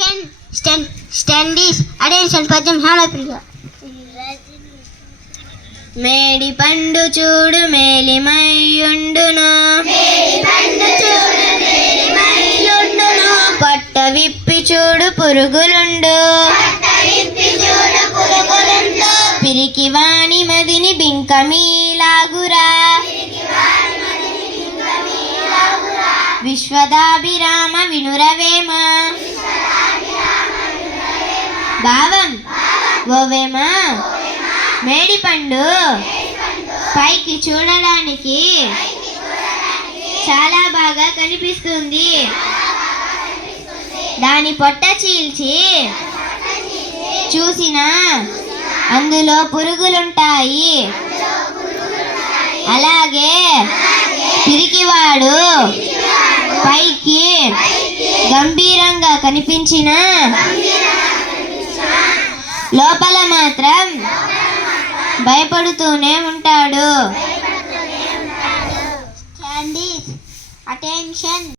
Stand stand standees attention పద్యం. హామప్రియ మేడి పండు చూడు మేలిమయ్యుండును పట్ట విప్పి చూడు పురుగులుండు. పిరికి వాణి మదిని బింకమీలాగురా విశ్వదాభిరామ వినురవేమ. భావం ఓవేమ? మేడిపండు. పైకి చూడడానికి చాలా బాగా కనిపిస్తుంది. దాని పొట్ట చీల్చి చూసిన అందులో పురుగులుంటాయి. అలాగే పిరికివాడు పైకి గంభీరంగా కనిపించిన లోపల మాత్రం భయపడుతూనే ఉంటాడు. అటెన్షన్